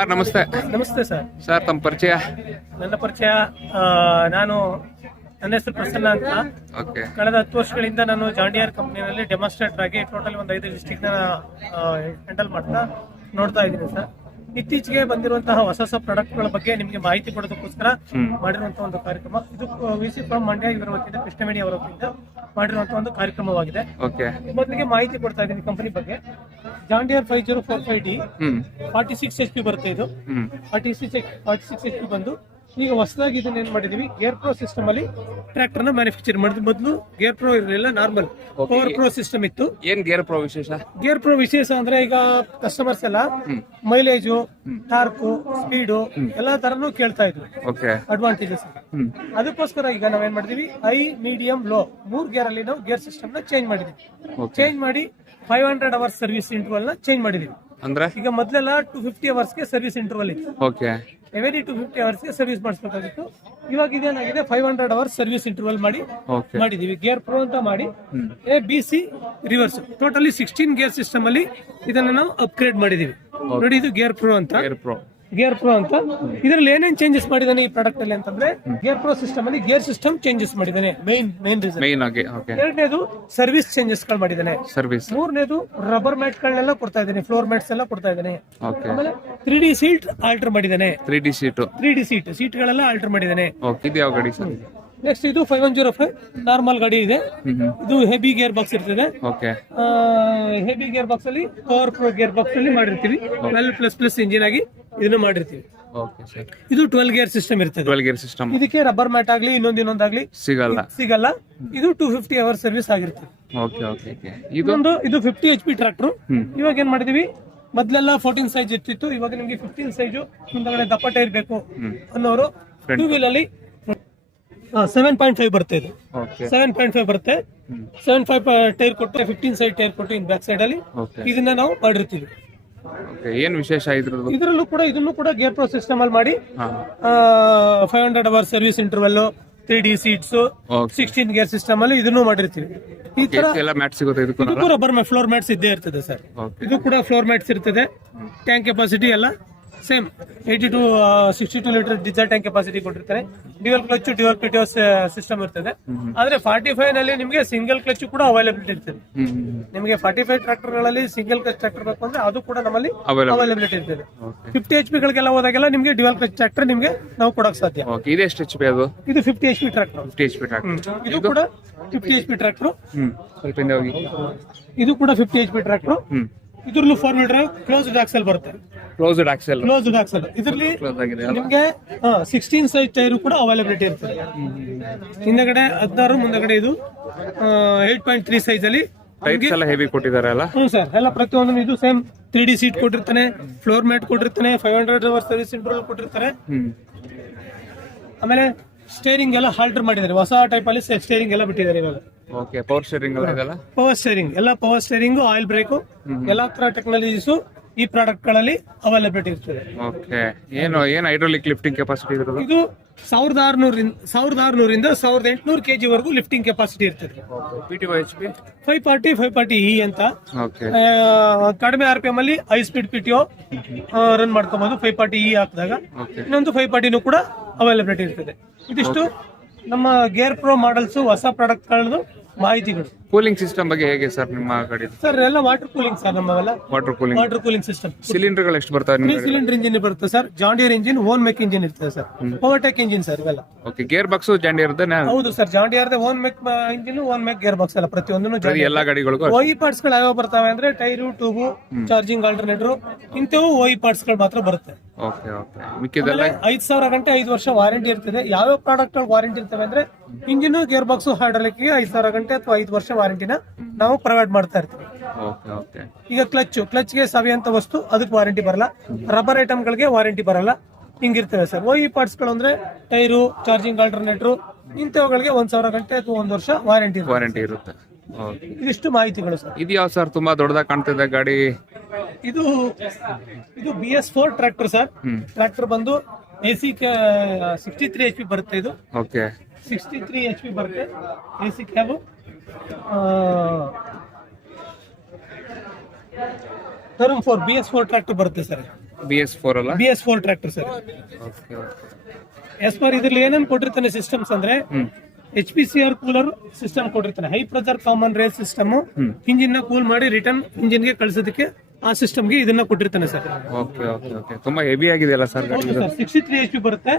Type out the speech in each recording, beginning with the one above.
Sir ನಮಸ್ತೆ. ನಮಸ್ತೆ sir. Sir ತಮ್ಮ ಪರಿಚಯ? ನನ್ನ ಪರಿಚಯ ನನ್ನ ಹೆಸರು ಪ್ರಸನ್ನ ಅಂತ. ಓಕೆ. ಕಳೆದ 10 ವರ್ಷಗಳಿಂದ ನಾನು ಜಾಂಡಿಯರ್ ಕಂಪ್ನಿನಲ್ಲಿ ಡೆಮಾನ್ಸ್ಟ್ರೇಟರ್ ಆಗಿ ಟೋಟಲ್ ಒಂದು 5 ಡಿಸ್ಟ್ರಿಕ್ಟ್ ಹ್ಯಾಂಡಲ್ ಮಾಡ್ತಾ ನೋಡ್ತಾ ಇದ್ದೀನಿ ಸರ್. ಇತ್ತೀಚೆಗೆ ಬಂದಿರುವಂತಹ ಹೊಸ ಪ್ರಾಡಕ್ಟ್ಗಳ ಬಗ್ಗೆ ನಿಮಗೆ ಮಾಹಿತಿ ಕೊಡೋದಕ್ಕೋಸ್ಕರ ಮಾಡಿರುವಂತಹ ಒಂದು ಕಾರ್ಯಕ್ರಮ ಇದು. ವಿಸಿ ಫ್ರಮ್ ಮಂಡ್ಯ ಇವರ ವತಿಯಿಂದ ಕೃಷ್ಣವೇಣಿ ಅವರ ವತಿಯಿಂದ ಮಾಡಿರುವಂತಹ ಒಂದು ಕಾರ್ಯಕ್ರಮವಾಗಿದೆ. ಮೊದಲಿಗೆ ಮಾಹಿತಿ ಕೊಡ್ತಾ ಇದ್ದೀನಿ ಕಂಪನಿ ಬಗ್ಗೆ. ಜಾಂಡಿಯರ್ 5045D 46 HP ಬರುತ್ತೆ. ಇದು 46 HP ಬಂದು ಈಗ ಹೊಸದಾಗಿ ಇದನ್ನ ಏನ್ ಮಾಡಿದೀವಿ, ಗೇರ್ ಪ್ರೋ ಸಿಸ್ಟಮ್ ಅಲ್ಲಿ ಟ್ರ್ಯಾಕ್ಟರ್ ನ ಮ್ಯಾನುಫ್ಯಾಕ್ಚರ್ ಮಾಡಿದ್ವಿ. ಮೊದಲು ಗೇರ್ ಪ್ರೋ ಇರಲಿಲ್ಲ, ನಾರ್ಮಲ್ ಪವರ್ ಪ್ರೋ ಸಿಸ್ಟಮ್ ಇತ್ತು. ಏನ್ ಗೇರ್ ಪ್ರೋ ವಿಶೇಷ? ಗೇರ್ ಪ್ರೋ ವಿಶೇಷ ಅಂದ್ರೆ ಈಗ ಕಸ್ಟಮರ್ಸ್ ಎಲ್ಲ ಮೈಲೇಜು, ಟಾರ್ಕು, ಸ್ಪೀಡು ಎಲ್ಲಾ ತರನು ಕೇಳ್ತಾ ಇದ್ವಿ. ಅಡ್ವಾಂಟೇಜಸ್ ಅದಕ್ಕೋಸ್ಕರ ಈಗ ನಾವೇನ್ ಮಾಡಿದೀವಿ, ಹೈ, ಮೀಡಿಯಂ, ಲೋ 3 ಗೇರ್ ಅಲ್ಲಿ ನಾವು ಗೇರ್ ಸಿಸ್ಟಮ್ ನ ಚೇಂಜ್ ಮಾಡಿದೀವಿ. ಚೇಂಜ್ ಮಾಡಿ 500 ಅವರ್ಸ್ ಸರ್ವಿಸ್ ಇಂಟರ್ವಲ್ ನ ಚೇಂಜ್ ಮಾಡಿದೀವಿ. ಅಂದ್ರೆ ಈಗ ಮೊದಲೆಲ್ಲ 250 ಅವರ್ಸ್ ಗೆ ಸರ್ವಿಸ್ ಇಂಟರ್ವಲ್ ಇತ್ತು. ಎವರಿ 250 ಅವರ್ಸ್ ಗೆ ಸರ್ವಿಸ್ ಮಾಡಿಸಬೇಕಾಗಿತ್ತು. ಇವಾಗ ಇದೇನಾಗಿದೆ, 500 ಅವರ್ಸ್ ಸರ್ವಿಸ್ ಇಂಟರ್ವಲ್ ಮಾಡಿದೀವಿ. ಗೇರ್ ಪ್ರೋ ಅಂತ ಮಾಡಿ ABC reverse totally 16 gear system ಅಲ್ಲಿ ಇದನ್ನ ನಾವು ಅಪ್ಗ್ರೇಡ್ ಮಾಡಿದೀವಿ. ನೋಡಿ, ಇದು ಗೇರ್ ಪ್ರೋ ಅಂತ. ಇದರಲ್ಲಿ ಏನೇನ್ ಚೇಂಜಸ್ ಮಾಡಿದಾನೆ ಈ ಪ್ರಾಡಕ್ಟ್ ಅಲ್ಲಿ ಅಂತಂದ್ರೆ, ಗೇರ್ ಪ್ರೋ ಸಿಸ್ಟಮ್ ಅಲ್ಲಿ ಗೇರ್ ಸಿಸ್ಟಮ್ ಚೇಂಜಸ್ ಮಾಡಿದಾನೆ, ಮೇನ್ ರೀಸನ್. ಎರಡನೇದು ಸರ್ವಿಸ್ ಚೇಂಜಸ್ ಗಳು ಮಾಡಿದಾನೆ. ಮೂರನೇದು ರಬ್ಬರ್ ಮ್ಯಾಟ್ ಗಳನ್ನೆಲ್ಲ ಕೊಡ್ತಾ ಇದ್ದಾನೆ, ಫ್ಲೋರ್ ಮ್ಯಾಟ್ಸ್ ಎಲ್ಲ ಕೊಡ್ತಾ ಇದ್ದಾನೆ. ಆಮೇಲೆ 3D ಸೀಟ್ ಆಲ್ಟರ್ ಮಾಡಿದಾನೆ. 3D ಸೀಟ್ ಗಳೆಲ್ಲ ಆಲ್ಟರ್ ಮಾಡಿದಾನೆ. ನೆಕ್ಸ್ಟ್ ಇದು 5105 ನಾರ್ಮಲ್ ಗಾಡಿ ಇದೆ. ಇದು ಹೆವಿ ಗೇರ್ ಬಾಕ್ಸ್ ಇರ್ತದೆ. ಹೆವಿ ಗೇರ್ ಬಾಕ್ಸ್ ಅಲ್ಲಿ ಪವರ್ ಪ್ರೋ ಗೇರ್ ಬಾಕ್ಸ್ ಅಲ್ಲಿ ಮಾಡಿರ್ತೀವಿ. 12++ ಇಂಜಿನ್ ಆಗಿ ಇದನ್ನು ಮಾಡಿರ್ತೀವಿ. ಇದು 12 ಗೇರ್ ಸಿಸ್ಟಮ್ ಇರ್ತದೆ. ಇದಕ್ಕೆ ರಬ್ಬರ್ ಮ್ಯಾಟ್ ಆಗ್ಲಿ ಇನ್ನೊಂದಾಗ್ಲಿ ಸಿಗಲ್ಲ. ಇದು 250 ಅವರ್ ಸರ್ವಿಸ್ ಆಗಿರ್ತದೆ. ಇದು 50 HP ಟ್ರಾಕ್ಟರ್. ಇವಾಗ ಏನ್ ಮಾಡಿದೀವಿ, ಮೊದ್ಲೆಲ್ಲ 14 ಸೈಜ್ ಇರ್ತಿತ್ತು, ಇವಾಗ ನಿಮ್ಗೆ 15 ಸೈಜು ಮುಂದಗಡೆ ದಪ್ಪ ಟೈರ್ ಬೇಕು ಅನ್ನೋರು 2 ವೀಲ್ ಅಲ್ಲಿ 7.5 ಬರುತ್ತೆ. ಇದು 7.5 ಬರುತ್ತೆ. 7.5 ಟೈರ್ ಕೊಟ್ಟು 15 ಸೈಡ್ ಟೈರ್ ಕೊಟ್ಟು ಇನ್ ಬ್ಯಾಕ್ ಸೈಡ್ ಅಲ್ಲಿ ಇದನ್ನ ನಾವು ಮಾಡಿರ್ತೀವಿ. ಏನ್ ವಿಶೇಷ ಇದರಲ್ಲೂ ಕೂಡ ಗೇರ್ ಪ್ರೋ ಸಿಸ್ಟಮ್ ಅಲ್ಲಿ ಮಾಡಿ 500 hour service interval, 3D seats, 16 gear system ಅಲ್ಲಿ ಇದನ್ನು ಮಾಡಿರ್ತೀವಿ. ಈ ತರ ರಬ್ಬರ್ ಫ್ಲೋರ್ ಮ್ಯಾಟ್ಸ್ ಇದ್ದೇ ಇರ್ತದೆ ಸರ್. ಇದು ಕೂಡ ಫ್ಲೋರ್ ಮ್ಯಾಟ್ಸ್ ಇರ್ತದೆ. ಟ್ಯಾಂಕ್ ಕೆಪಾಸಿಟಿ ಎಲ್ಲ same 80 to 62 litre diesel tank capacity ಕೊಟ್ಟಿರ್ತಾರೆ. Dual clutch, dual PTO system ಇರ್ತದೆ. ಆದ್ರೆ 45 ನಲ್ಲಿ ನಿಮಗೆ ಸಿಂಗಲ್ ಕ್ಲಚ್ ಕೂಡ ಅವೈಲಬಿಲಿಟಿ ಇರ್ತದೆ. ನಿಮಗೆ 45 ಟ್ರಾಕ್ಟರ್ ಗಳಲ್ಲಿ ಸಿಂಗಲ್ ಕ್ಲಚ್ ಟ್ರಾಕ್ಟರ್ ಬೇಕು ಅಂದ್ರೆ ಅದು ಕೂಡ ನಮ್ಮಲ್ಲಿ ಅವೈಲಬಿಲಿಟಿ ಇರ್ತದೆ. 50 HP ಗಳಿಗೆಲ್ಲ ಹೋದಾಗೆಲ್ಲ ನಿಮಗೆ ಡ್ಯುಯಲ್ ಕ್ಲಚ್ ಟ್ರಾಕ್ಟರ್ ನಿಮಗೆ ನಾವು ಕೊಡಕ್ ಸಾಧ್ಯ. ಇದು 50 HP ಟ್ರಾಕ್ಟರ್. ಇದು ಕೂಡ 50 HP ಟ್ರಾಕ್ಟರ್. ಇದು ಕೂಡ 50 HP ಟ್ರಾಕ್ಟರ್. ಇದ್ರಲ್ಲೂ 4 ಮೀಟರ್ ಕ್ಲೋಸ್ಡ್ ಆಕ್ಸೆಲ್ ಬರುತ್ತೆ. ಇದರಲ್ಲಿ ನಿಮ್ಗೆ 16 ಸೈಜ್ ಟೈರ್ ಕೂಡ ಅವೈಲಬಿಲಿಟಿ ಇರ್ತದೆ. ಹಿಂದಗಡೆ 16, ಮುಂದಗಡೆ ಇದು 8.3 ಸೈಜ್ ಅಲ್ಲಿ ಹೆವಿ ಕೊಟ್ಟಿದ್ದಾರೆ. ಸರ್ ಎಲ್ಲ ಪ್ರತಿಯೊಂದು ಇದು ಸೇಮ್ 3D ಸೀಟ್ ಕೊಟ್ಟಿರ್ತಾನೆ, ಫ್ಲೋರ್ ಮ್ಯಾಟ್ ಕೊಟ್ಟಿರ್ತಾನೆ, 500 ಅವರ್ ಸರ್ವಿಸ್ ಇಂಟರ್ವಲ್ ಕೊಟ್ಟಿರ್ತಾರೆ. ಆಮೇಲೆ ಸ್ಟೇರಿಂಗ್ ಎಲ್ಲ ಆಲ್ಟರ್ ಮಾಡಿದ್ದಾರೆ. ಹೊಸ ಟೈಪ್ ಅಲ್ಲಿ ಸ್ಟೇರಿಂಗ್ ಎಲ್ಲ ಬಿಟ್ಟಿದ್ದಾರೆ ಇವಾಗ. ಪವರ್ ಸ್ಟೇರಿಂಗ್, ಆಯಿಲ್ ಬ್ರೇಕ್ ಎಲ್ಲಾ ತರ ಟೆಕ್ನಾಲಜೀಸ್ ಈ ಪ್ರಾಡಕ್ಟ್ ಗಳಲ್ಲಿ ಅವೈಲಬಿಲಿಟಿ ಇರ್ತದೆ. ಏನು ಹೈಡ್ರಾಲಿಕ್ ಲಿಫ್ಟಿಂಗ್ ಕೆಪಾಸಿಟಿ ಇರೋದು? ಇದು 1600 ಇಂದ 1800 kg ವರೆಗೂ ಲಿಫ್ಟಿಂಗ್ ಕೆಪಾಸಿಟಿ ಇರ್ತದೆ. PTO 540E ಅಂತ ಕಡಿಮೆ RPM ಅಲ್ಲಿ ಹೈ ಸ್ಪೀಡ್ PTO ರನ್ ಮಾಡ್ಕೋಬಹುದು 540E ಹಾಕಿದಾಗ. ಇನ್ನೊಂದು 540 ಕೂಡ ಅವೈಲಬಿಲಿಟಿ ಇರ್ತದೆ. ಇದಿಷ್ಟು ನಮ್ಮ ಗೇರ್ ಪ್ರೋ ಮಾಡೆಲ್ಸ್ ಹೊಸ ಪ್ರಾಡಕ್ಟ್ ಗಳದ್ದು ಮಾಹಿತಿಗಳು. ಕೂಲಿಂಗ್ ಸಿಸ್ಟಮ್ ಬಗ್ಗೆ ಹೇಗೆ ಸರ್ ನಿಮ್ಮ ಗಾಡಿ? ಸರ್ ಎಲ್ಲ ವಾಟರ್ ಕೂಲಿಂಗ್ ಸರ್. ನಮ್ಮವೆಲ್ಲ ವಾಟರ್ ಕೂಲಿಂಗ್ ಸಿಸ್ಟಮ್. ಸಿಲಿಂಡರ್ ಗಳು ಎಷ್ಟು ಬರ್ತವೆ? 3 ಸಿಲಿಂಡರ್ ಇಂಜಿನ್ ಬರುತ್ತೆ sir. John Deere engine, own make engine ಇರ್ತದೆ sir. Power tech engine sir ಇವೆಲ್ಲ. Gear box John Deere? ಹೌದು sir, John Deere own make engine, own make gear box ಎಲ್ಲ ಪ್ರತಿಯೊಂದು. ಎಲ್ಲಾ ಗಾಡಿಗಳಿಗೂ OE ಪಾರ್ಟ್ಸ್ ಗಳು ಯಾವ ಬರ್ತವೆ ಅಂದ್ರೆ ಟೈರು, ಟ್ಯೂಬ್, ಚಾರ್ಜಿಂಗ್ ಆಲ್ಟರ್ನೇಟರ್ ಇಂಥವು OE ಪಾರ್ಟ್ಸ್ ಗಳು ಮಾತ್ರ ಬರುತ್ತೆ. 5000 ಗಂಟೆ 5 ವರ್ಷ ವಾರಂಟಿ ಇರ್ತದೆ. ಯಾವ ಪ್ರಾಡಕ್ಟ್ ಗಳು ವಾರಂಟಿ ಇರ್ತವೆ ಅಂದ್ರೆ ಇಂಜಿನ್, ಗೇರ್ ಬಾಕ್ಸ್, ಹೈಡ್ರಾಲಿಕ್ 5000 ಗಂಟೆ ಅಥವಾ 5 ವರ್ಷ ವಾರಂಟಿನ ನಾವು ಪ್ರೊವೈಡ್ ಮಾಡ್ತಾ ಇರ್ತೀವಿ. ಈಗ ಕ್ಲಚ್ ಗೆ ಸವಿಯಂತ ವಸ್ತು ಅದಕ್ಕೆ ವಾರಂಟಿ ಬರಲ್ಲ. ರಬ್ಬರ್ ಐಟಮ್ ಗಳಿಗೆ ವಾರಂಟಿ ಬರಲ್ಲ. ಹಿಂಗಿರ್ತವೆ ಸರ್. OE ಪಾರ್ಟ್ಸ್ ಗಳು ಅಂದ್ರೆ ಟೈರು, ಚಾರ್ಜಿಂಗ್ ಆಲ್ಟರ್ನೇಟರ್ ಇಂಥವುಗಳಿಗೆ 1000 ಗಂಟೆ ಅಥವಾ 1 ವರ್ಷ ವಾರಂಟಿ ಇರುತ್ತೆ. ಇದಿಷ್ಟು ಮಾಹಿತಿಗಳು ಸರ್. ಇದು ಯಾವ ಸರ್ ತುಂಬಾ ದೊಡ್ಡದಾಗಿ ಕಾಣ್ತಿದೆ ಗಾಡಿ? ಇದು BS4 ಟ್ರಾಕ್ಟರ್ ಸರ್. ಟ್ರಾಕ್ಟರ್ ಬಂದು AC 63 HP ಬರುತ್ತೆ. ಇದು 63 HP ಬರುತ್ತೆ. AC cab term 4 BS4 tractor ಬರುತ್ತೆ ಸರ್. BS4 ಅಲ್ಲ? BS4 tractor sir. Okay okay. As per ಇದ್ರಲ್ಲಿ ಏನೇನು ಕೊಟ್ಟಿರ್ತಾನೆ ಸಿಸ್ಟಮ್ಸ್ ಅಂದ್ರೆ HPCR ಕೂಲರ್ ಸಿಸ್ಟಮ್ ಕೊಟ್ಟಿರ್ತಾನೆ, high pressure common rail system, engine ನ ಕೂಲ್ ಮಾಡಿ ರಿಟರ್ನ್ ಇಂಜಿನ್ ಗೆ ಕಳಿಸೋದಕ್ಕೆ ಆ ಸಿಸ್ಟಮ್ಗೆ ಇದನ್ನ ಕೊಟ್ಟಿರ್ತಾನೆ ಸರ್. Okay okay okay. ತುಂಬಾ ಹೆವಿ ಆಗಿದೆ ಅಲ್ಲ ಸರ್ ಗಾಡಿ ಇದು? 63 HP ಬರುತ್ತೆ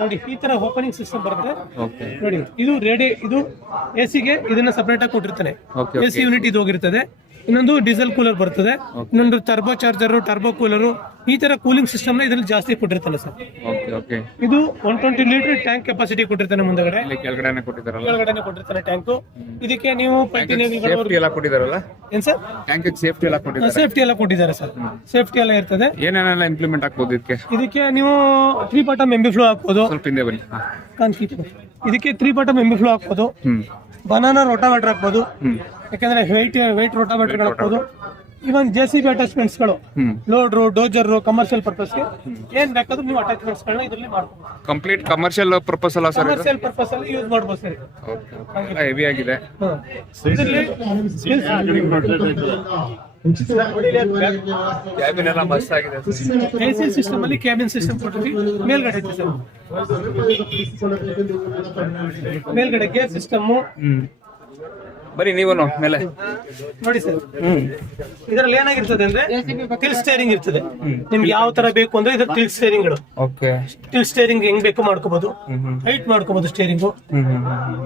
ನೋಡಿ. ಈ ತರ ಓಪನಿಂಗ್ ಸಿಸ್ಟಮ್ ಬರುತ್ತೆ ಓಕೆ ನೋಡಿ. ಇದು ಇದು AC ಗೆ ಇದನ್ನ ಸಪರೇಟ್ ಆಗಿ ಕೊಟ್ಟಿರ್ತಾನೆ. ಓಕೆ AC ಯೂನಿಟ್ ಇದು ಹೋಗಿರ್ತದೆ. ಇನ್ನೊಂದು ಡೀಸೆಲ್ ಕೂಲರ್ ಬರ್ತದೆ, ಇನ್ನೊಂದು ಟರ್ಬೋ ಚಾರ್ಜರ್, ಟರ್ಬೋ ಕೂಲರ್, ಈ ತರ ಕೂಲಿಂಗ್ ಸಿಸ್ಟಮ್ ನ ಇದ್ರಲ್ಲಿ ಜಾಸ್ತಿ ಕೊಟ್ಟಿರ್ತಾನೆ ಸರ್. Okay okay. ಇದು 120 ಲೀಟರ್ ಟ್ಯಾಂಕ್ ಕೆಪಾಸಿಟಿ ಕೊಟ್ಟಿರ್ತಾನೆ ಮುಂದಗಡೆ, ಇಲ್ಲಿ ಕೆಳಗಡೆನೆ ಕೊಟ್ಟಿದ್ದಾರಲ್ಲ? ಕೆಳಗಡೆನೆ ಕೊಟ್ಟಿರ್ತಾನೆ ಟ್ಯಾಂಕ್. ಇದಕ್ಕೆ ನೀವು ಸೇಫ್ಟಿ ಎಲ್ಲ ಕೊಟ್ಟಿದ್ದಾರಲ್ಲ? ಏನ್ ಸರ್? ಟ್ಯಾಂಕ್ ಸೇಫ್ಟಿ ಎಲ್ಲ ಕೊಟ್ಟಿದ್ದಾರೆ? ಸೇಫ್ಟಿ ಎಲ್ಲ ಕೊಟ್ಟಿದ್ದಾರೆ ಸರ್, ಸೇಫ್ಟಿ ಎಲ್ಲ ಇರ್ತದೆ. ಏನೇನೆಲ್ಲ ಇಂಪ್ಲಿಮೆಂಟ್ ಆಗ್ಬೋದು ಇದಕ್ಕೆ ನೀವು 3 ಬಾಟಮ್ MB ಫ್ಲೋ ಹಾಕ್ಬೋದು. ಸ್ವಲ್ಪ ಹಿಂದೆ ಬನ್ನಿ. ಇದಕ್ಕೆ 3 ಬಾಟಮ್ MB ಫ್ಲೋ ಹಾಕ್ಬೋದು. ಬನಾನಾ ರೋಟಾವೇಟರ್ ಹಾಕ್ಬೋದು, ಯಾಕಂದ್ರೆ ವೈಟ್ ರೋಟಾವೇಟರ್ ಹಾಕ್ಬೋದು. ಇವನ್ JCB ಅಟ್ಯಾಚ್ಮೆಂಟ್ಸ್ ಗಳು, ಲೋಡ್ರು, ಡೋಜರ್, ಕಮರ್ಷಿಯಲ್ ಪರ್ಪಸ್ ಏನ್ ಬೇಕಾದ್ರೂ ನೀವು ಅಟ್ಯಾಚ್ಮೆಂಟ್ಸ್ ಗಳನ್ನ ಇದರಲ್ಲಿ ಮಾಡ್ಬೋದು. ಕಂಪ್ಲೀಟ್ ಕಮರ್ಷಿಯಲ್ ಪರ್ಪಸ್ ಅಲ್ಲ ಸರ್? ಕಮರ್ಷಿಯಲ್ ಪರ್ಪಸ್ ಅಲ್ಲಿ ಯೂಸ್ ಮಾಡ್ಬೋದು ಸರ್. ಹೆವಿ ಆಗಿದೆ. ಕ್ಯಾಬಿನ್ ಎಲ್ಲ ಮಸ್ತ್ ಆಗಿದೆ. AC ಸಿಸ್ಟಮ್ ಅಲ್ಲಿ ಕ್ಯಾಬಿನ್ ಸಿಸ್ಟಮ್ ಕೊಟ್ಟಿದ್ದೀವಿ. ಮೇಲ್ಗಡೆ ಐತೆ ಸರ್, ಮೇಲ್ಗಡೆ ಗೇರ್ ಸಿಸ್ಟಮ್. ಬರೀ ನೀವು ಮೇಲೆ ನೋಡಿ ಸರ್, ಇದರಲ್ಲಿ ಏನಾಗಿರ್ತದೆ ಅಂದ್ರೆ ಟಿಲ್ ಸ್ಟೇರಿಂಗ್ ಇರ್ತದೆ. ನಿಮ್ಗೆ ಯಾವ ತರ ಬೇಕು ಅಂದ್ರೆ ಇದು ಟಿಲ್ ಸ್ಟೇರಿಂಗ್ ಗಳು. ಓಕೆ. ಟಿಲ್ ಸ್ಟೇರಿಂಗ್ ಹೆಂಗ್ ಬೇಕು ಮಾಡ್ಕೋಬಹುದು, ಹೈಟ್ ಮಾಡ್ಕೋಬಹುದು steering,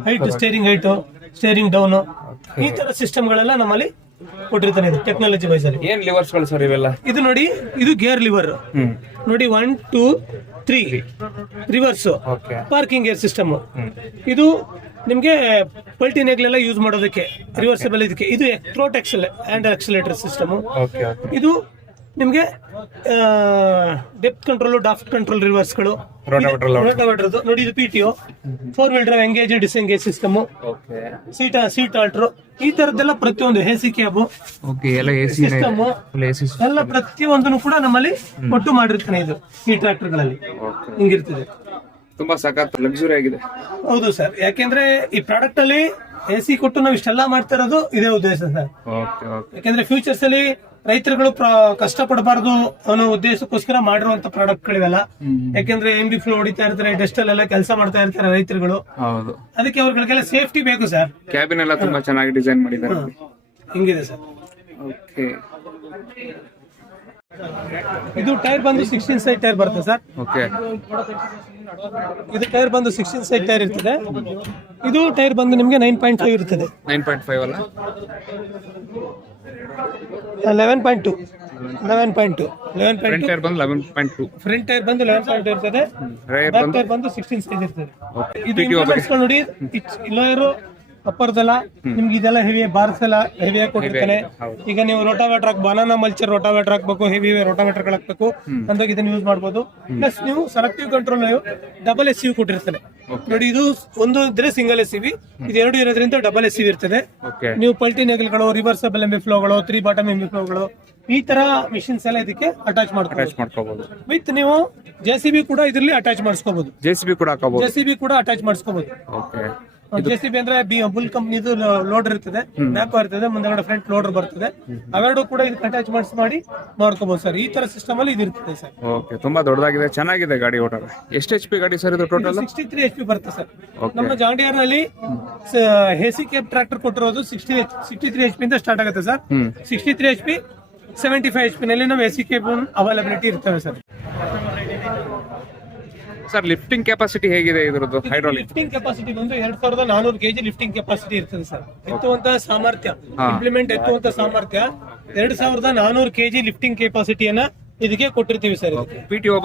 height steering height, steering down, ಈ ತರ ಸಿಸ್ಟಮ್ ಗಳೆಲ್ಲ ನಮ್ಮಲ್ಲಿ ಕೊಟ್ಟಿರ್ತಾನೆ. ಇದು ಟೆಕ್ನಾಲಜಿ ವೈಸ್ ಅಲ್ಲಿ. ಏನ್ ಲಿವರ್ಸ್ ಗಳು ಸರ್ ಇವೆಲ್ಲ? ಇದು ನೋಡಿ, ಇದು ಗೇರ್ ಲಿವರ್ ನೋಡಿ, 1 2 3 ರಿವರ್ಸ್ ಪಾರ್ಕಿಂಗ್ ಗೇರ್ ಸಿಸ್ಟಮ್. ಇದು ನಿಮ್ಗೆ ಪಲ್ಟಿ ನೆಗ್ಲೆಲ್ಲ ಯೂಸ್ ಮಾಡೋದಕ್ಕೆ ರಿವರ್ಸಿಬಲ್. ಇದಕ್ಕೆ ಇದು ಥ್ರೋಟ್ ಹ್ಯಾಂಡ್ ಆಕ್ಸಿಲೇಟರ್ ಸಿಸ್ಟಮ್. ಇದು ನಿಮ್ಗೆ depth control, draft control reverse ಗಳು, ರೋಟಾವೇಟರ್ ನೋಡಿ. ಇದು PTO 4 wheel drive engage disengage system, seat ಆಲ್ಟ್ರೋ, ಈ ತರದ್ದೆಲ್ಲ ಪ್ರತಿಯೊಂದು AC ಕ್ಯಾಬ್ ಸಿಸ್ಟಮ್ ಎಲ್ಲ ಪ್ರತಿಯೊಂದನ್ನು ಕೂಡ ನಮ್ಮಲ್ಲಿ ಒಟ್ಟು ಮಾಡಿರ್ತಾನೆ. ಇದು ಈ ಟ್ರ್ಯಾಕ್ಟರ್ ಗಳಲ್ಲಿ ಹಿಂಗಿರ್ತದೆ. ತುಂಬಾ ಸಖತ್ ಲಕ್ಸುರಿ ಆಗಿದೆ. ಹೌದು ಸರ್, ಯಾಕೆಂದ್ರೆ ಈ ಪ್ರಾಡಕ್ಟ್ ಅಲ್ಲಿ AC ಕೊಟ್ಟು ನಾವು ಇಷ್ಟೆಲ್ಲ ಮಾಡ್ತಾ ಇರೋದು ಇದೇ ಉದ್ದೇಶ ಸರ್. ಯಾಕೆಂದ್ರೆ ಫ್ಯೂಚರ್ಸ್ ಅಲ್ಲಿ ರೈತರುಗಳು ಕಷ್ಟ ಪಡಬಾರ್ದು ಅನ್ನೋ ಉದ್ದೇಶಕ್ಕೋಸ್ಕರ ಮಾಡಿರುವಂತ ಪ್ರಾಡಕ್ಟ್ ಗಳಿವೆಲ್ಲ. ಯಾಕೆಂದ್ರೆ MB ಫ್ಲೋ ಹೊಡಿತಾ ಇರ್ತಾರೆ, ಡಸ್ಟ್ ಅಲ್ಲೆಲ್ಲ ಕೆಲಸ ಮಾಡ್ತಾ ಇರ್ತಾರೆ ರೈತರುಗಳು. ಅದಕ್ಕೆ ಅವ್ರಿಗೆಲ್ಲ ಸೇಫ್ಟಿ ಬೇಕು ಸರ್. ಕ್ಯಾಬಿನ್ ಎಲ್ಲ ತುಂಬಾ ಚೆನ್ನಾಗಿ ಡಿಸೈನ್ ಮಾಡಿದ್ದಾರೆ. ಹಿಂಗಿದೆ ಸರ್. ಓಕೆ. ಇದು ಟೈರ್ ಬಂದು 16 ಸೈಡ್ ಟೈರ್ ಬರುತ್ತೆ ಸರ್. ಓಕೆ. ಇದು ಟೈರ್ ಬಂದು 16 ಸೈಡ್ ಟೈರ್ ಇರ್ತದೆ. ಇದು ಟೈರ್ ಬಂದು ನಿಮ್ಗೆ 9.5 ಇರ್ತದೆ. 9.5 ಅಲ್ಲ? 11.2. ಫ್ರಂಟ್ ಟೈರ್ ಬಂದು 11.2. ಫ್ರಂಟ್ ಟೈರ್ ಬಂದು 11.2 ಇರ್ತದೆ. ಬ್ಯಾಕ್ ಟೈರ್ ಬಂದು 16 ಸೈಜ್ ಇರ್ತದೆ. ಇದು ಇಂಪ್ಲಿಮೆಂಟ್ಸ್ ನೋಡಿ, ಲೋಯರ್ ಅಪ್ಪರ್ದಲ್ಲ ನಿಮ್ಗೆ ಇದೆಲ್ಲ ಹೆವಿ, ಬಾರ್ಸ್ ಎಲ್ಲ ಹೆವಿಯಾಗಿ ಕೊಟ್ಟಿರ್ತಾನೆ. ಈಗ ನೀವು ರೋಟಾವೇಟರ್ ಹಾಕಿ, ಬನಾನಾ ಮಲ್ಚರ್ ರೋಟಾವೇಟರ್ ಹಾಕ್ಬೇಕು, ಹೆವಿ ರೋಟಾವೇಟರ್ ಹಾಕ್ಬೇಕು ಅಂದಾಗ ಇದನ್ನ ಯೂಸ್ ಮಾಡಬಹುದು. ಪ್ಲಸ್ ನೀವು ಸೆಲೆಕ್ಟಿವ್ ಕಂಟ್ರೋಲ್ ಡಬಲ್ SUV ಕೊಟ್ಟಿರ್ತಾನೆ ನೋಡಿ. ಇದು ಒಂದು ಇದ್ರೆ ಸಿಂಗಲ್ SUV, ಇದು 2 ಇರೋದ್ರಿಂದ ಡಬಲ್ SUV ಇರ್ತದೆ. ನೀವು ಪಲ್ಟಿ ನೆಗಲ್ಗಳು, ರಿವರ್ಸಬಲ್ MB ಫ್ಲೋಗಳು, 3 ಬಾಟಮ್ MB ಫ್ಲೋಗಳು, ಈ ತರ ಮಿಷಿನ್ಸ್ ಎಲ್ಲ ಇದಕ್ಕೆ ಅಟ್ಯಾಚ್ ಮಾಡ್ಕೋಬಹುದು. ವಿತ್ ನೀವು JCB ಕೂಡ ಇದ್ರಲ್ಲಿ ಅಟ್ಯಾಚ್ ಮಾಡಿಸ್ಕೋಬಹುದು. JCB ಕೂಡ ಅಟ್ಯಾಚ್ ಮಾಡಿಸ್ಕೋಬಹುದು. JCB ಅಂದ್ರೆ ಬುಲ್ ಕಂಪ್ನಿದು ಲೋಡರ್ ಇರ್ತದೆ, ಮ್ಯಾಪ್ ಇರ್ತದೆ, ಮುಂದಗಡೆ ಫ್ರಂಟ್ ಲೋಡರ್ ಬರ್ತದೆ. ಅವೆರಡು ಕೂಡ ಇದಕ್ಕೆ ಅಟ್ಯಾಚ್ ಮಾಡ್ಕೋಬಹುದು ಸರ್. ಈ ತರ ಸಿಸ್ಟಮ್ ಅಲ್ಲಿ ಇದು ಇರ್ತದೆ ಸರ್. ಓಕೆ. ತುಂಬಾ ದೊಡ್ಡದಾಗಿದೆ, ಚೆನ್ನಾಗಿದೆ ಗಾಡಿ. ಓಟ ಎಷ್ಟು HP ಗಾಡಿ ಸರ್ ಇದು? ಟೋಟಲ್ 63 HP ಬರುತ್ತೆ ಸರ್. ನಮ್ಮ ಜಾಂಡಿಯರ್ ನಲ್ಲಿ AC ಕ್ಯಾಬ್ ಟ್ರ್ಯಾಕ್ಟರ್ ಕೊಟ್ಟಿರೋದು 63 HP ಇಂದ ಸ್ಟಾರ್ಟ್ ಆಗುತ್ತೆ ಸರ್. 63 HP 75 HP ನಲ್ಲಿ ನಾವು AC ಕ್ಯಾಬ್ ಅವೈಲಬಿಲಿಟಿ ಇರ್ತವೆ ಸರ್. ಸರ್ ಲಿಫ್ಟಿಂಗ್ ಕೆಪಾಸಿಟಿ ಹೇಗಿದೆ ಇದರದ್ದು? ಹೈಡ್ರಾಲಿಕ್ ಲಿಫ್ಟಿಂಗ್ ಕೆಪಾಸಿಟಿ ಬಂದು 2400 kg ಲಿಫ್ಟಿಂಗ್ ಕೆಪಾಸಿಟಿ ಇರ್ತದೆ ಸರ್. ಎತ್ತುವಂತ ಸಾಮರ್ಥ್ಯ, ಇಂಪ್ಲಿಮೆಂಟ್ ಎತ್ತುವಂತ ಸಾಮರ್ಥ್ಯ 2400 kg ಲಿಫ್ಟಿಂಗ್ ಕೆಪಾಸಿಟಿಯನ್ನ ಇದಕ್ಕೆ ಕೊಟ್ಟಿರ್ತೀವಿ ಸರ್. PTO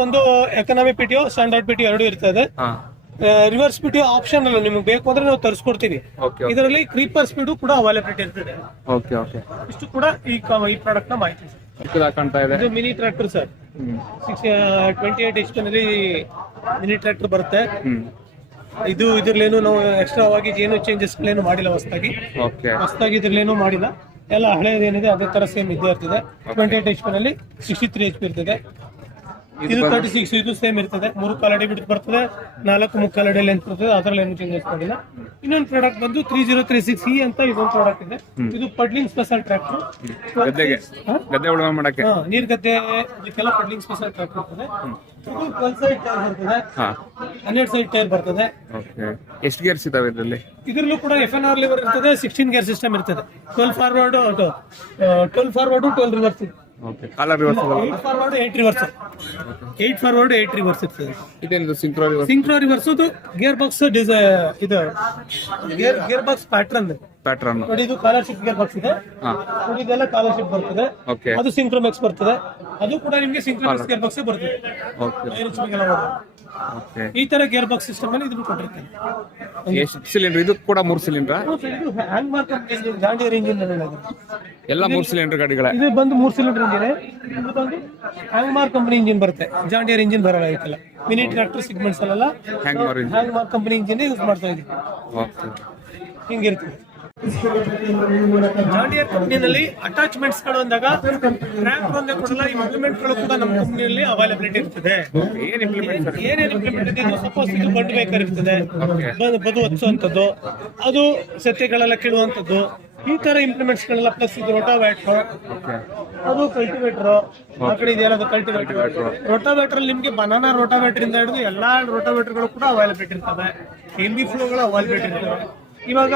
ಬಂದು ಎಕನಾಮಿ PTO, ಸ್ಟ್ಯಾಂಡರ್ಡ್ PTO ಎರಡು ಇರ್ತದೆ. ರಿವರ್ಸ್ PTO ಆಪ್ಷನ್ ಅಲ್ಲ, ನಿಮ್ಗೆ ಬೇಕು ಅಂದ್ರೆ ನಾವು ತರಿಸ್ಕೊಡ್ತೀವಿ. ಇದರಲ್ಲಿ ಕ್ರೀಪರ್ ಸ್ಪೀಡ್ ಕೂಡ ಅವೈಲಬಿಲಿಟಿ ಇರ್ತದೆ. ಇಷ್ಟು ಕೂಡ ಈ ಪ್ರಾಡಕ್ಟ್ ನ ಮಾಹಿತಿ ಸರ್. ಇದು ಮಿನಿ ಟ್ರ್ಯಾಕ್ಟರ್ ಸರ್. 28 HP ನಲ್ಲಿ ಮಿನಿ ಟ್ರ್ಯಾಕ್ಟರ್ ಬರುತ್ತೆ. ಇದು ಇದ್ರಲ್ಲೇನು ನಾವು ಎಕ್ಸ್ಟ್ರಾ ಆಗಿ ಏನು ಚೇಂಜಸ್ ಏನು ಮಾಡಿಲ್ಲ. ಹೊಸದಾಗಿ ಇದ್ರಲ್ಲೇನು ಮಾಡಿಲ್ಲ, ಎಲ್ಲ ಹಳೇದೇನಿದೆ ಅದೇ ತರ ಸೇಮ್ ಇದ್ದೇ ಇರ್ತದೆ. 28 HP ನಲ್ಲಿ 63 HP ಇರ್ತದೆ. ಇದು 36, ಇದು ಸೇಮ್ ಇರ್ತದೆ. 3 ಕಾಲ್ ಅಡಿ ಬಿಟ್ಟು ಬರ್ತದೆ, 4 ಮುಕ್ಕಾಲ್ ಅಡಿ ಲೆಂತ್ ಬರ್ತದೆ, ಅದ್ರಲ್ಲಿ ಏನು ಚೇಂಜಸ್ ಮಾಡಿಲ್ಲ. ಇನ್ನೊಂದು ಪ್ರಾಡಕ್ಟ್ ಬಂದು 3036E ಅಂತ ಇದೊಂದು ಪ್ರಾಡಕ್ಟ್ ಇದೆ. ಇದು ಪಡ್ಲಿಂಗ್ ಸ್ಪೆಷಲ್ ಟ್ರ್ಯಾಕ್ಟರ್, ಗದ್ದೆ ಉಳುಮೆ ಮಾಡಕ್ಕೆ. ನೀರ್ ಗದ್ದೆ ಇದಕ್ಕೆಲ್ಲ ಪಡ್ಲಿಂಗ್ ಸ್ಪೆಷಲ್ ಟ್ರ್ಯಾಕ್ಟರ್ ಇರ್ತದೆ. ಇದು 12 ಸೈಡ್ ಟೈರ್ ಬರ್ತದೆ, 12 ಸೈಡ್ ಟೈರ್ ಬರ್ತದೆ. ಎಷ್ಟು ಗೇರ್ಸ್ ಇದಾವೆ ಇದರಲ್ಲಿ? ಇದರಲ್ಲೂ ಕೂಡ FNR ಲಿವರ್ ಇರ್ತದೆ, 16 ಗೇರ್ ಸಿಸ್ಟಮ್ ಇರ್ತದೆ. 12 forward 12 reverse, collar reverse, 8 forward 8 reverse, 8 forward 8 reverse ಇರ್ತದೆ. ಇದೇನಿದು ಸಿಂಕ್ರೋ ರಿವರ್ಸ್? ಸಿಂಕ್ರೋ ರಿವರ್ಸ್ ಇದು ಗೇರ್ ಬಾಕ್ಸ್ ಇದು ಗೇರ್ ಬಾಕ್ಸ್ ಪ್ಯಾಟ್ರನ್ ನೋಡಿ. ಇದು ಕಾಲರ್ಶಿಪ್ ಗೇರ್ ಬಾಕ್ಸ್ ಇದೆ ನೋಡಿ, ಇದೆಲ್ಲ ಕಾಲರ್ಶಿಪ್ ಬರ್ತದೆ. ಅದು ಸಿಂಕ್ರೋಮ್ಯಾಕ್ಸ್ ಬರ್ತದೆ, ಅದು ಕೂಡ ನಿಮ್ಗೆ ಸಿಂಕ್ರೋಮ್ಯಾಕ್ಸ್ ಗೇರ್ ಬಾಕ್ಸ್ ಬರ್ತದೆ. ಈ ತರ ಗೇರ್ ಬಾಕ್ಸ್ ಸಿಸ್ಟಮ್ ಅಲ್ಲಿ ಇದನ್ನು ಕೊಟ್ಟಿರ್ತಾರೆ. ಎಷ್ಟು ಸಿಲಿಂಡರ್? ಇದು ಕೂಡ 3 ಸಿಲಿಂಡರ್? ಹ್ಯಾಂಗ್ ಮಾರ್ಕ್ ಜಾಂಡಿಯರ್ ಇಂಜಿನ್ ಎಲ್ಲ 3 ಸಿಲಿಂಡರ್ ಗಾಡಿಗಳೇ. ಇದು ಬಂದು 3 ಸಿಲಿಂಡರ್ ಇಂಜಿನ್. ಇದು ಬಂದು ಹ್ಯಾಂಗ್ ಮಾರ್ಕ್ ಕಂಪನಿ ಇಂಜಿನ್ ಬರುತ್ತೆ, ಜಾಂಡಿಯರ್ ಇಂಜಿನ್ ಬರಲ್ಲ. ಇದೆಲ್ಲ ಮಿನಿ ಟ್ರ್ಯಾಕ್ಟರ್ ಸಿಗ್ಮೆಂಟ್ಸ್ ಅಲ್ಲ, ಹ್ಯಾಂಗ್ ಮಾರ್ಕ್ ಕಂಪನಿ ಇಂಜಿನ್ ಯೂಸ್ ಮಾಡ್ತಾ ಇದೀವಿ. ಹಿಂಗಿರ್ತದೆ. ಜಾಂಡಿಯರ್ ಕಂಪನಿನಲ್ಲಿ ಅಟ್ಯಾಚ್ಮೆಂಟ್ಸ್ ಗಳು ಅಂದಾಗ ಟ್ರ್ಯಾಕ್ಟರ್ ಒಂದೇ ಕೊಡಲ್ಲ, ಇಂಪ್ಲಿಮೆಂಟ್ ಗಳು ಕೂಡ ನಮ್ಮ ಕಂಪನಿಯಲ್ಲಿ ಅವೈಲಬಿಲಿಟಿ ಇರ್ತದೆ. ಏನೇನು ಇಂಪ್ಲಿಮೆಂಟ್ ಇದೆ? ಸಪೋಸ್ ಇದು ಬಂಡ್ ಮೇಕರ್ ಇರ್ತದೆ, ಬದು ಹಚ್ಚುವಂಥದ್ದು, ಅದು ಸತ್ಯಗಳೆಲ್ಲ ಕೀಳುವಂಥದ್ದು, ಈ ತರ ಇಂಪ್ಲಿಮೆಂಟ್ಸ್ ಗಳೆಲ್ಲ. ಪ್ಲಸ್ ಇದು ರೋಟಾವೇಟ್ರ್, ಅದು ಕಲ್ಟಿವೇಟರ್, ಆ ಕಡೆ ಇದೆಯಲ್ಲ ಅದು ಕಲ್ಟಿವೇಟರ್. ರೋಟಾವೇಟರ್ ಅಲ್ಲಿ ನಿಮ್ಗೆ ಬನಾನಾ ರೋಟಾವೇಟರ್ ಇಂದ ಹಿಡಿದು ಎಲ್ಲಾ ರೋಟಾವೇಟರ್ ಗಳು ಕೂಡ ಅವೈಲಬಿಲಿಟಿ ಇರ್ತವೆ. MB ಫ್ಲೋ ಗಳು ಅವೈಲಬಿಲಿಟಿ ಇರ್ತವೆ. ಇವಾಗ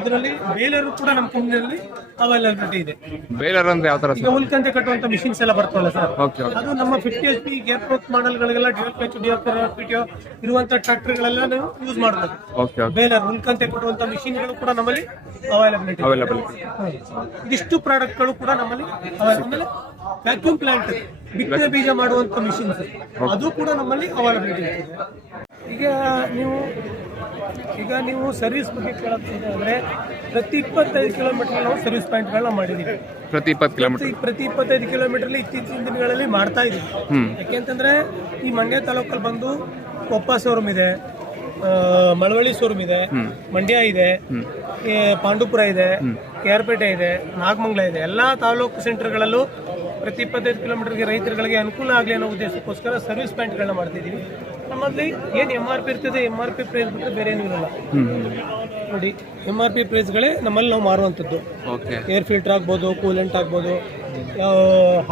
ಇದರಲ್ಲಿ ಬೇಲರ್ ಕೂಡ ನಮ್ಮ ಕಂಪನಿಯಲ್ಲಿ ಅವೈಲಬಿಲಿಟಿ ಇದೆ. ಬೇಲರ್ ಅಂದ್ರೆ ಯಾವ ತರ? ಈಗ ಹುಲ್ಕಂತೆ ಕಟ್ಟುವಂತ ಮಿಷಿನ್ಸ್ ಎಲ್ಲ ಬರ್ತವಲ್ಲ ಸರ್, ಅದು ನಮ್ಮ 50 HP ಗೇರ್ ಪ್ರೋತ್ ಮಾಡೆಲ್ ಗಳಿಗೆಲ್ಲ ಇರುವಂತ ಟ್ರಾಕ್ಟರ್ ಗಳೆಲ್ಲ ನೀವು ಯೂಸ್ ಮಾಡಬಹುದು. ಬೇಲರ್ ಹುಲ್ಕಂತೆ ಕಟ್ಟುವಂತ ಮಿಷಿನ್ ಗಳು ಕೂಡ ನಮ್ಮಲ್ಲಿ ಅವೈಲಬಿಲಿಟಿ. ಇದಿಷ್ಟು ಪ್ರಾಡಕ್ಟ್ ಗಳು ಕೂಡ ನಮ್ಮಲ್ಲಿ ಆಮೇಲೆ ವ್ಯಾಕ್ಯೂಮ್ ಪ್ಲಾಂಟ್, ಬಿತ್ತನೆ ಬೀಜ ಮಾಡುವಂತ ಮಿಷಿನ್ಸ್, ಅದು ಕೂಡ ನಮ್ಮಲ್ಲಿ ಅವೈಲಬಿಲಿಟಿ ಇದೆ. ಈಗ ನೀವು ಸರ್ವಿಸ್ ಬಗ್ಗೆ ಕೇಳೋದು ಅಂದ್ರೆ ಪ್ರತಿ 25 ಕಿಲೋಮೀಟರ್ ನಾವು ಸರ್ವಿಸ್ ಪಾಯಿಂಟ್ಗಳನ್ನ ಮಾಡಿದೀವಿ. ಪ್ರತಿ 25 ಕಿಲೋಮೀಟರ್ ಇತ್ತೀಚಿನ ದಿನಗಳಲ್ಲಿ ಮಾಡ್ತಾ ಇದೀವಿ. ಯಾಕೆಂತಂದ್ರೆ ಈ ಮಂಡ್ಯ ತಾಲೂಕಲ್ಲಿ ಬಂದು ಕೊಪ್ಪ ಶೋರೂಮ್ ಇದೆ, ಮಳವಳ್ಳಿ ಶೋರೂಮ್ ಇದೆ, ಮಂಡ್ಯ ಇದೆ, ಪಾಂಡುಪುರ ಇದೆ, KR ಪೇಟೆ ಇದೆ, ನಾಗಮಂಗಲ ಇದೆ. ಎಲ್ಲಾ ತಾಲೂಕು ಸೆಂಟರ್ಗಳಲ್ಲೂ ಪ್ರತಿ 25 ಕಿಲೋಮೀಟರ್ಗೆ ರೈತರುಗಳಿಗೆ ಅನುಕೂಲ ಆಗಲಿ ಅನ್ನೋ ಉದ್ದೇಶಕ್ಕೋಸ್ಕರ ಸರ್ವಿಸ್ ಪಾಯಿಂಟ್ಗಳನ್ನ ಮಾಡ್ತಿದ್ದೀವಿ. ನಮ್ಮಲ್ಲಿ ಏನು MRP ಇರ್ತದೆ, MRP ಪ್ರೈಸ್ ಬಿಟ್ಟರೆ ಬೇರೆ ಏನೂ ಇರಲ್ಲ ನೋಡಿ. MRP ಪ್ರೈಸ್ಗಳೇ ನಮ್ಮಲ್ಲಿ ನಾವು ಮಾರುವಂಥದ್ದು. ಏರ್ ಫಿಲ್ಟರ್ ಆಗ್ಬೋದು, ಕೂಲೆಂಟ್ ಆಗ್ಬೋದು,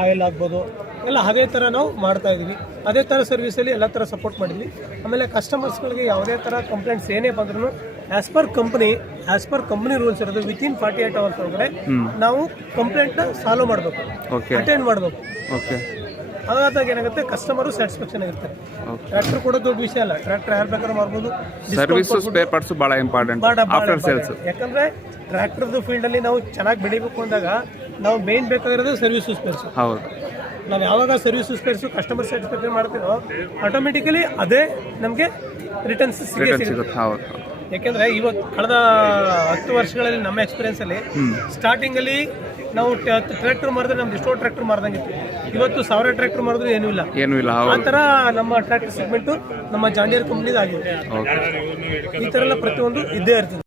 ಆಯಿಲ್ ಆಗ್ಬೋದು, ಎಲ್ಲ ಅದೇ ಥರ ನಾವು ಮಾಡ್ತಾ ಇದ್ದೀವಿ. ಅದೇ ಥರ ಸರ್ವಿಸಲ್ಲಿ ಎಲ್ಲ ಥರ ಸಪೋರ್ಟ್ ಮಾಡಿದ್ವಿ. ಆಮೇಲೆ ಕಸ್ಟಮರ್ಸ್ಗಳಿಗೆ ಯಾವುದೇ ಥರ ಕಂಪ್ಲೇಂಟ್ಸ್ ಏನೇ ಬಂದ್ರೂ ಆಸ್ ಪರ್ ಕಂಪನಿ ರೂಲ್ಸ್ ಇರೋದು ವಿತಿನ್ 48 hours ಒಳಗಡೆ ನಾವು ಕಂಪ್ಲೇಂಟ್ನ ಸಾಲ್ವ್ ಮಾಡಬೇಕು, ಅಟೆಂಡ್ ಮಾಡಬೇಕು. ಹಾಗಾದಾಗ ಏನಾಗುತ್ತೆ, ಕಸ್ಟಮರು ಸ್ಯಾಟಿಸ್ಫ್ಯಾಕ್ಷನ್ ಆಗಿರ್ತಾರೆ. ಟ್ರ್ಯಾಕ್ಟರ್ ಕೂಡ ದೊಡ್ಡ ವಿಷಯ ಅಲ್ಲ, ಟ್ರ್ಯಾಕ್ಟರ್ ಯಾರು ಬೇಕಾದ್ರೂ ಮಾಡ್ಬೋದು. ಯಾಕಂದ್ರೆ ಟ್ರ್ಯಾಕ್ಟರ್ದು ಫೀಲ್ಡ್ ಅಲ್ಲಿ ನಾವು ಚೆನ್ನಾಗಿ ಬೆಳಿಬೇಕು ಅಂದಾಗ ನಾವು ಮೇನ್ ಬೇಕಾಗಿರೋದು ಸರ್ವಿಸ್ ಸ್ಪೇರ್ಸ್. ನಾವು ಯಾವಾಗ ಸರ್ವಿಸ್ ಸ್ಪೇರ್ಸ್ ಕಸ್ಟಮರ್ ಸ್ಯಾಟಿಸ್ಫ್ಯಾಕ್ಷನ್ ಮಾಡ್ತೀವೋ ಆಟೋಮೆಟಿಕಲಿ ಅದೇ ನಮಗೆ ರಿಟರ್ನ್ಸ್ ಸಿಗುತ್ತೆ. ಯಾಕೆಂದ್ರೆ ಇವತ್ತು ಕಳೆದ 10 ವರ್ಷಗಳಲ್ಲಿ ನಮ್ಮ ಎಕ್ಸ್ಪೀರಿಯನ್ಸ್ ಅಲ್ಲಿ ಸ್ಟಾರ್ಟಿಂಗ್ ಅಲ್ಲಿ ನಾವು ಟ್ರ್ಯಾಕ್ಟರ್ ಮಾರಿದ್ರೆ ನಮ್ದು ಎಷ್ಟೋ ಟ್ರ್ಯಾಕ್ಟರ್ ಮಾರ್ದಂಗಿತ್ತು. ಇವತ್ತು 1000 ಟ್ರ್ಯಾಕ್ಟರ್ ಮಾರಿದ್ರೆ ಏನೂ ಇಲ್ಲ. ಆ ತರ ನಮ್ಮ ಟ್ರ್ಯಾಕ್ಟರ್ ಸೆಗ್ಮೆಂಟ್ ನಮ್ಮ ಜಾಂಡಿಯರ್ ಕಂಪ್ನಿದು ಆಗಿದೆ. ಈ ತರ ಎಲ್ಲ ಪ್ರತಿಯೊಂದು ಇದ್ದೇ ಇರ್ತದೆ.